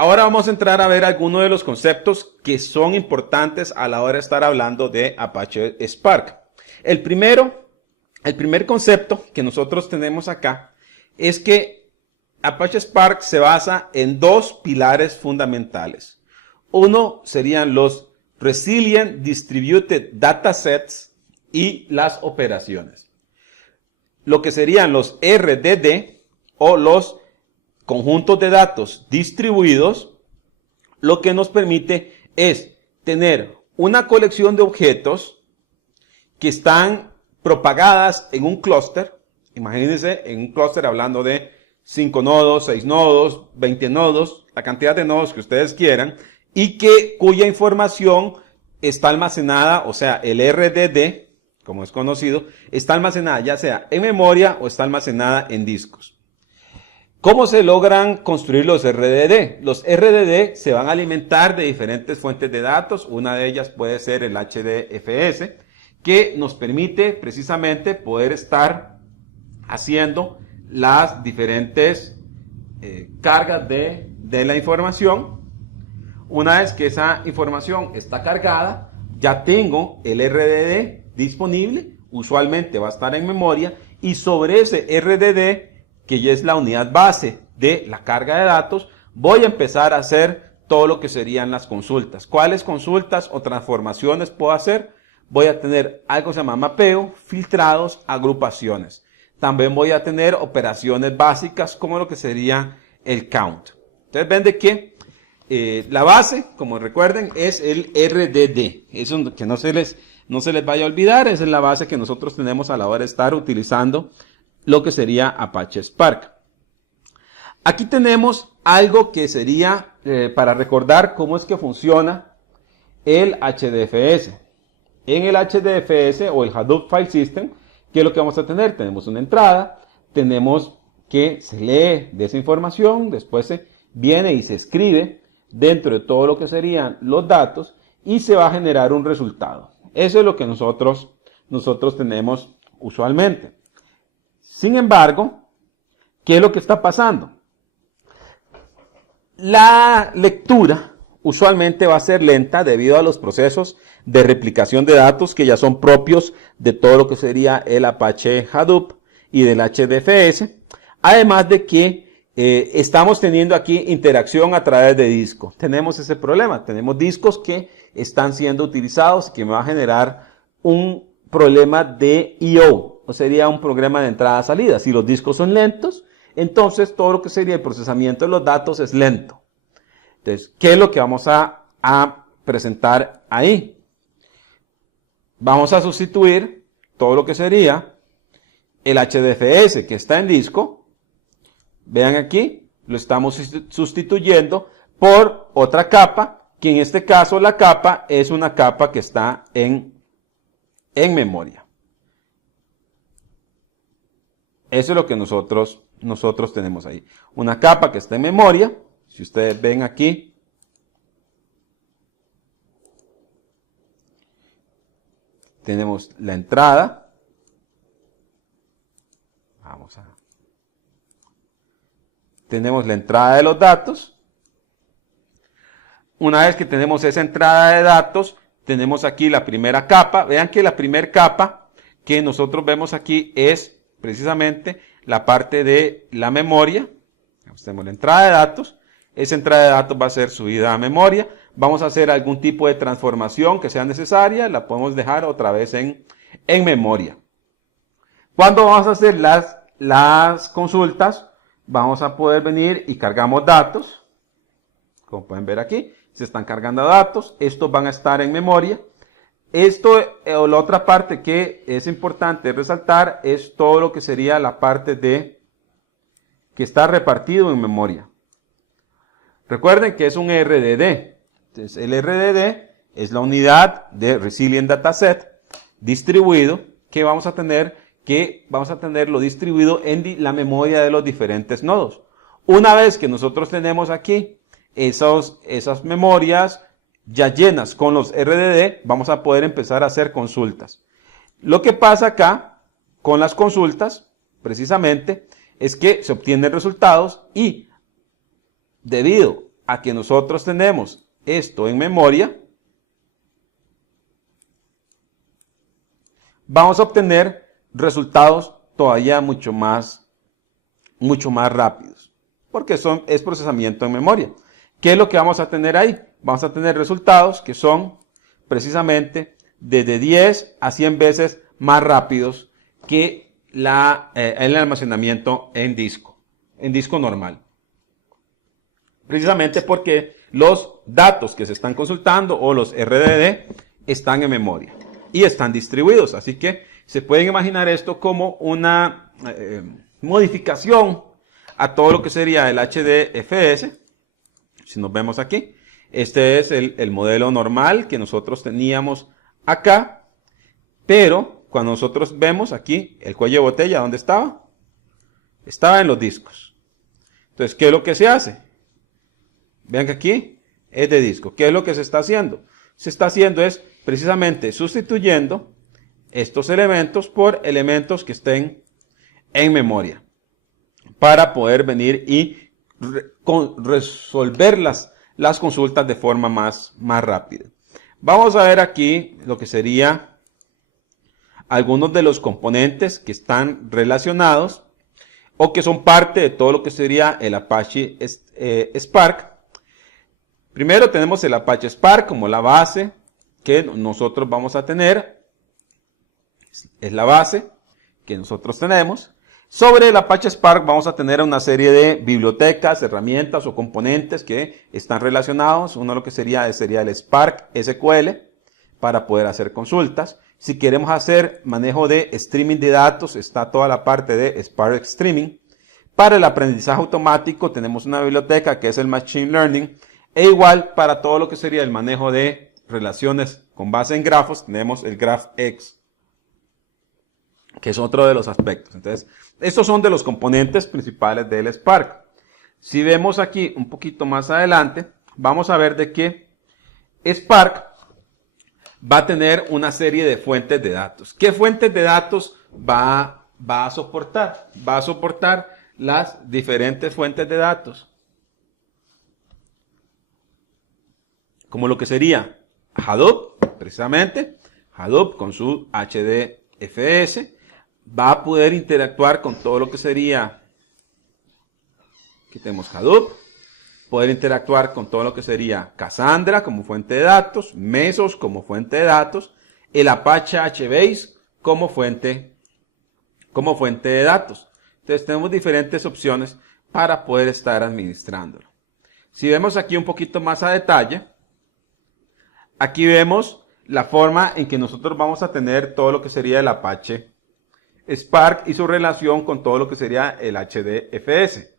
Ahora vamos a entrar a ver algunos de los conceptos que son importantes a la hora de estar hablando de Apache Spark. El primer concepto que nosotros tenemos acá es que Apache Spark se basa en dos pilares fundamentales. Uno serían los Resilient Distributed Datasets y las operaciones. Lo que serían los RDD o los conjuntos de datos distribuidos, lo que nos permite es tener una colección de objetos que están propagadas en un clúster. Imagínense en un clúster hablando de 5 nodos, 6 nodos, 20 nodos, la cantidad de nodos que ustedes quieran, y cuya información está almacenada, o sea, el RDD, como es conocido, está almacenada ya sea en memoria o está almacenada en discos. ¿Cómo se logran construir los RDD? Los RDD se van a alimentar de diferentes fuentes de datos. Una de ellas puede ser el HDFS, que nos permite precisamente poder estar haciendo las diferentes cargas de la información. Una vez que esa información está cargada, ya tengo el RDD disponible. Usualmente va a estar en memoria y sobre ese RDD, que ya es la unidad base de la carga de datos, voy a empezar a hacer todo lo que serían las consultas. ¿Cuáles consultas o transformaciones puedo hacer? Voy a tener algo que se llama mapeo, filtrados, agrupaciones. También voy a tener operaciones básicas como lo que sería el count. Entonces ven de que la base, como recuerden, es el RDD. Eso que no se les vaya a olvidar, esa es la base que nosotros tenemos a la hora de estar utilizando lo que sería Apache Spark. Aquí tenemos algo que sería para recordar cómo es que funciona el HDFS. En el HDFS o el Hadoop File System, ¿qué es lo que vamos a tener? Tenemos una entrada, tenemos que se lee de esa información, después se viene y se escribe dentro de todo lo que serían los datos y se va a generar un resultado. Eso es lo que nosotros tenemos usualmente. Sin embargo, ¿qué es lo que está pasando? La lectura usualmente va a ser lenta debido a los procesos de replicación de datos que ya son propios de todo lo que sería el Apache Hadoop y del HDFS. Además de que estamos teniendo aquí interacción a través de discos. Tenemos ese problema. Tenemos discos que están siendo utilizados y que me va a generar un problema de I/O. O sería un programa de entrada-salida. Si los discos son lentos, entonces todo lo que sería el procesamiento de los datos es lento. Entonces, ¿qué es lo que vamos a presentar ahí? Vamos a sustituir todo lo que sería el HDFS que está en disco. Vean aquí, lo estamos sustituyendo por otra capa, que en este caso la capa es una capa que está en memoria. Eso es lo que nosotros tenemos ahí. Una capa que está en memoria. Si ustedes ven aquí, tenemos la entrada. Tenemos la entrada de los datos. Una vez que tenemos esa entrada de datos, tenemos aquí la primera capa. Vean que la primera capa que nosotros vemos aquí es precisamente la parte de la memoria. Tenemos la entrada de datos. Esa entrada de datos va a ser subida a memoria. Vamos a hacer algún tipo de transformación que sea necesaria. La podemos dejar otra vez en memoria. Cuando vamos a hacer las consultas, vamos a poder venir y cargamos datos. Como pueden ver aquí, se están cargando datos. Estos van a estar en memoria. La otra parte que es importante resaltar es todo lo que sería la parte de que está repartido en memoria. Recuerden que es un RDD. Entonces, el RDD es la unidad de Resilient Dataset distribuido que vamos a tenerlo distribuido en la memoria de los diferentes nodos. Una vez que nosotros tenemos aquí esas memorias ya llenas con los RDD, vamos a poder empezar a hacer consultas. Lo que pasa acá con las consultas, precisamente, es que se obtienen resultados y debido a que nosotros tenemos esto en memoria, vamos a obtener resultados todavía mucho más rápidos, porque es procesamiento en memoria. ¿Qué es lo que vamos a tener ahí? Vamos a tener resultados que son precisamente desde 10 a 100 veces más rápidos que el almacenamiento en disco normal. Precisamente porque los datos que se están consultando o los RDD están en memoria y están distribuidos. Así que se pueden imaginar esto como una modificación a todo lo que sería el HDFS. Si nos vemos aquí, este es el modelo normal que nosotros teníamos acá, pero cuando nosotros vemos aquí el cuello de botella, ¿dónde estaba? Estaba en los discos. Entonces, ¿qué es lo que se hace? Vean que aquí es de disco. ¿Qué es lo que se está haciendo? Se está haciendo es precisamente sustituyendo estos elementos por elementos que estén en memoria para poder venir y resolver las consultas de forma más rápida. Vamos a ver aquí lo que sería algunos de los componentes que están relacionados o que son parte de todo lo que sería el Apache Spark. Primero tenemos el Apache Spark como la base que nosotros vamos a tener. Es la base que nosotros tenemos. Sobre el Apache Spark vamos a tener una serie de bibliotecas, herramientas o componentes que están relacionados. Uno de lo que sería el Spark SQL para poder hacer consultas. Si queremos hacer manejo de streaming de datos, está toda la parte de Spark Streaming. Para el aprendizaje automático tenemos una biblioteca que es el Machine Learning. E igual para todo lo que sería el manejo de relaciones con base en grafos, tenemos el GraphX, que es otro de los aspectos. Entonces, estos son de los componentes principales del Spark. Si vemos aquí un poquito más adelante, vamos a ver de que Spark va a tener una serie de fuentes de datos. ¿Qué fuentes de datos va a soportar? Va a soportar las diferentes fuentes de datos, como lo que sería Hadoop, precisamente, Hadoop con su HDFS, va a poder interactuar con todo lo que sería, aquí tenemos Hadoop, poder interactuar con todo lo que sería Cassandra como fuente de datos, Mesos como fuente de datos, el Apache HBase como fuente de datos. Entonces tenemos diferentes opciones para poder estar administrándolo. Si vemos aquí un poquito más a detalle, aquí vemos la forma en que nosotros vamos a tener todo lo que sería el Apache Spark y su relación con todo lo que sería el HDFS.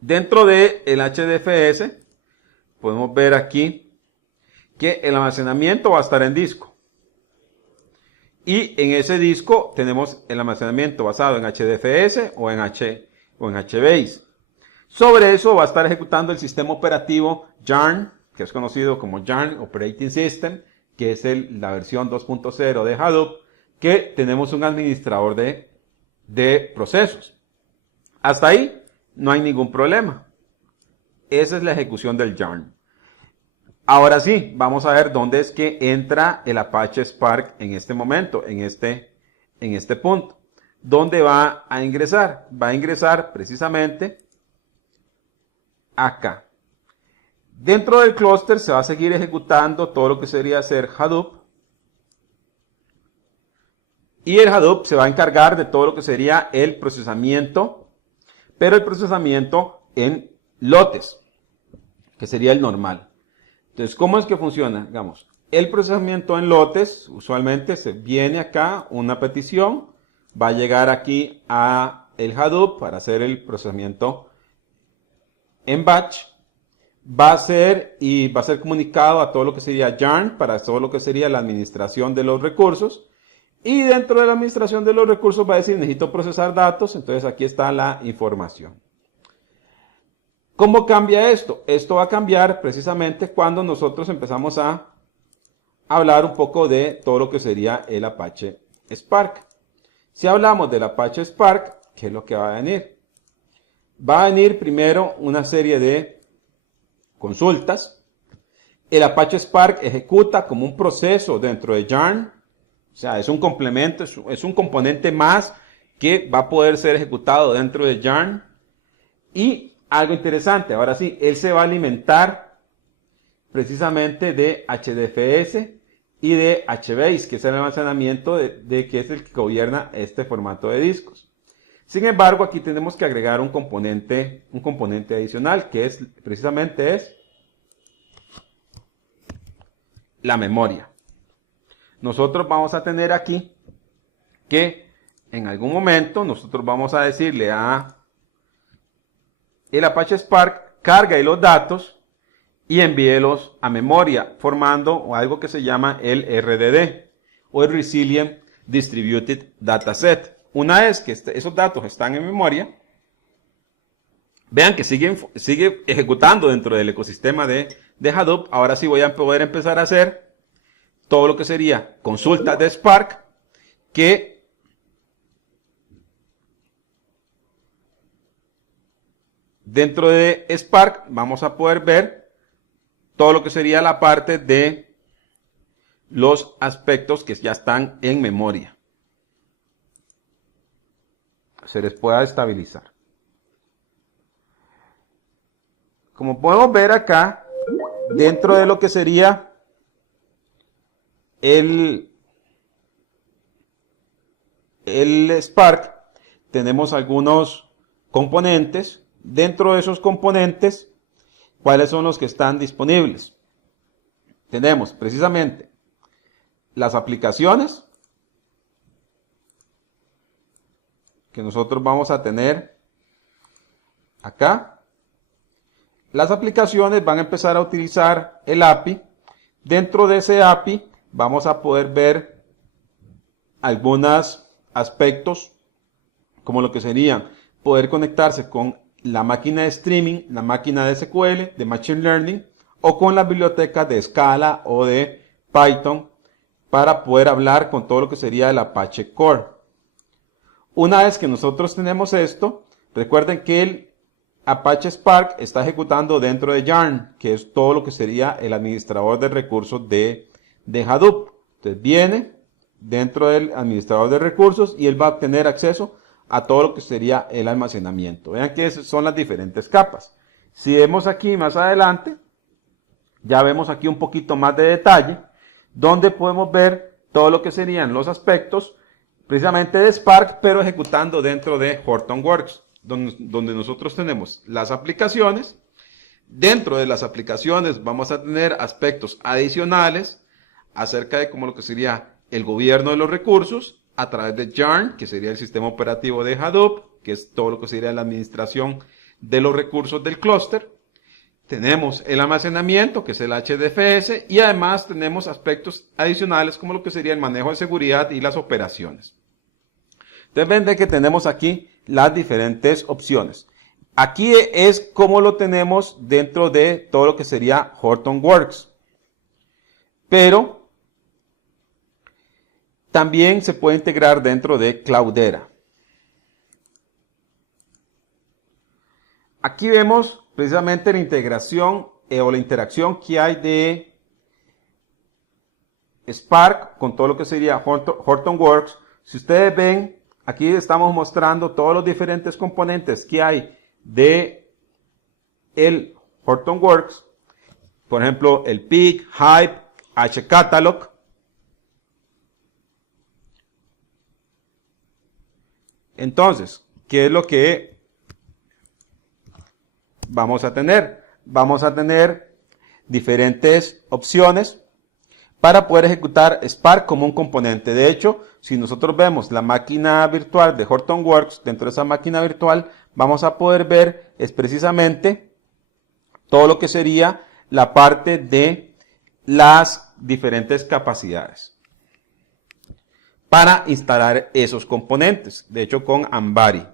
Dentro del HDFS podemos ver aquí que el almacenamiento va a estar en disco. Y en ese disco tenemos el almacenamiento basado en HDFS o en HBase. Sobre eso va a estar ejecutando el sistema operativo Yarn, que es conocido como Yarn Operating System, que es la versión 2.0 de Hadoop, que tenemos un administrador de procesos. Hasta ahí no hay ningún problema. Esa es la ejecución del Yarn. Ahora sí, vamos a ver dónde es que entra el Apache Spark en este momento, en este punto. ¿Dónde va a ingresar? Va a ingresar precisamente acá. Dentro del clúster se va a seguir ejecutando todo lo que sería hacer Hadoop. Y el Hadoop se va a encargar de todo lo que sería el procesamiento, pero el procesamiento en lotes, que sería el normal. Entonces, ¿cómo es que funciona? Digamos, el procesamiento en lotes, usualmente se viene acá una petición, va a llegar aquí a el Hadoop para hacer el procesamiento en batch, va a ser comunicado a todo lo que sería Yarn para todo lo que sería la administración de los recursos. Y dentro de la administración de los recursos va a decir, necesito procesar datos, entonces aquí está la información. ¿Cómo cambia esto? Esto va a cambiar precisamente cuando nosotros empezamos a hablar un poco de todo lo que sería el Apache Spark. Si hablamos del Apache Spark, ¿qué es lo que va a venir? va a venir primero una serie de consultas. El Apache Spark ejecuta como un proceso dentro de Yarn. O sea, es un complemento, es un componente más que va a poder ser ejecutado dentro de Yarn. Y algo interesante, ahora sí, él se va a alimentar precisamente de HDFS y de HBase, que es el almacenamiento de que es el que gobierna este formato de discos. Sin embargo, aquí tenemos que agregar un componente adicional, que es precisamente la memoria. Nosotros vamos a tener aquí que en algún momento nosotros vamos a decirle a el Apache Spark, carga los datos y envíelos a memoria, formando algo que se llama el RDD, o el Resilient Distributed Dataset. Una vez que esos datos están en memoria, vean que sigue ejecutando dentro del ecosistema de Hadoop. Ahora sí voy a poder empezar a hacer todo lo que sería consultas de Spark, que dentro de Spark vamos a poder ver todo lo que sería la parte de los aspectos que ya están en memoria. Se les pueda estabilizar. Como podemos ver acá, dentro de lo que sería el Spark, tenemos algunos componentes. Dentro de esos componentes, ¿cuáles son los que están disponibles? Tenemos precisamente las aplicaciones que nosotros vamos a tener acá. Las aplicaciones van a empezar a utilizar el API. Dentro de ese API vamos a poder ver algunos aspectos, como lo que serían poder conectarse con la máquina de streaming, la máquina de SQL, de Machine Learning, o con las bibliotecas de Scala o de Python, para poder hablar con todo lo que sería el Apache Core. Una vez que nosotros tenemos esto, recuerden que el Apache Spark está ejecutando dentro de Yarn, que es todo lo que sería el administrador de recursos de Hadoop. Entonces viene dentro del administrador de recursos y él va a obtener acceso a todo lo que sería el almacenamiento. Vean que esas son las diferentes capas. Si vemos aquí más adelante, ya vemos aquí un poquito más de detalle, donde podemos ver todo lo que serían los aspectos precisamente de Spark, pero ejecutando dentro de Hortonworks, donde nosotros tenemos las aplicaciones. Dentro de las aplicaciones vamos a tener aspectos adicionales acerca de como lo que sería el gobierno de los recursos a través de Yarn, que sería el sistema operativo de Hadoop, que es todo lo que sería la administración de los recursos del clúster. Tenemos el almacenamiento, que es el HDFS, y además tenemos aspectos adicionales como lo que sería el manejo de seguridad y las operaciones. Entonces ven que tenemos aquí las diferentes opciones. Aquí es como lo tenemos dentro de todo lo que sería Hortonworks. Pero también se puede integrar dentro de Cloudera. Aquí vemos precisamente la integración o la interacción que hay de Spark con todo lo que sería Hortonworks. Si ustedes ven, aquí estamos mostrando todos los diferentes componentes que hay de el Hortonworks. Por ejemplo, el Peak, Hype, HCatalog. Entonces, ¿qué es lo que vamos a tener? Vamos a tener diferentes opciones para poder ejecutar Spark como un componente. De hecho, si nosotros vemos la máquina virtual de Hortonworks, dentro de esa máquina virtual vamos a poder ver es precisamente todo lo que sería la parte de las diferentes capacidades para instalar esos componentes, de hecho con Ambari.